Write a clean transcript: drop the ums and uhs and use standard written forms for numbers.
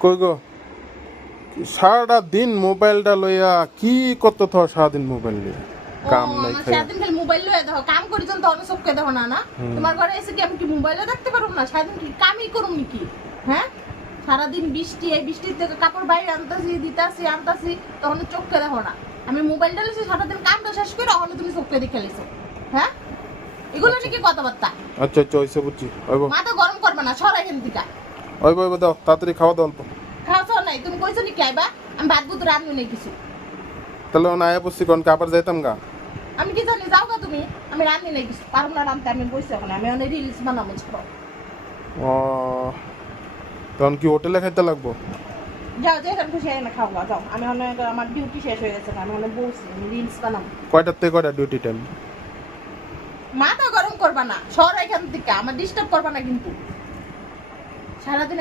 কই গো সারাটা দিন মোবাইলটা লইয়া কি করতে থ সারাদিন মোবাইল নিয়ে কাম নাই খাই সারাদিন খালি মোবাইল লয়ে দেখো কাম করি তো অনেক চোখকে দেখো না না তোমার ঘরে এসে কি আমি কি মোবাইলে দেখতে পারবো না সারাদিন কি কামই করুম নাকি হ্যাঁ সারাদিন বৃষ্টি এই বৃষ্টির থেকে কাপড় বাইরে আনতাছি তখন চোখকে দেখো না আমি মোবাইলটা লইছি সারাদিন কামটা শেষ করে তখন তুমি চোখকে দেখে লিছো হ্যাঁ এগুলো নাকি কথাবার্তা আচ্ছা আচ্ছা হইছে বুঝছি ওইব মাথা গরম করবে না সরাই এখান থেকে ওইব দাও তাড়াতাড়ি খাওয়া দাও অল্প খাওয়া নাই তুমি কইছো নাকি আইবা আমি ভাত বুত রান্ধবো নাই কিছু তাহলে না আয়া পড়ছি কোন কাপড় যাইতাম গা আমি কি জানি যাও গা তুমি আমি রান্ধি নাই কিছু পারবো না রান্ধতে আমি বসে ওখানে আমি অনেক রিলস বানাবো ছোট ও তখন কি হোটেলে খাইতে লাগবো যাও যে এখানে খুশি না খাও গা যাও আমি অনেক আমার ডিউটি শেষ হয়ে গেছে আমি অনেক বসছি আমি রিলস বানাবো কয়টার থেকে কয়টা ডিউটি টাইম মাথা গরম করবা না সর এখান থেকে আমার ডিস্টার্ব করবা না কিন্তু সারাদিন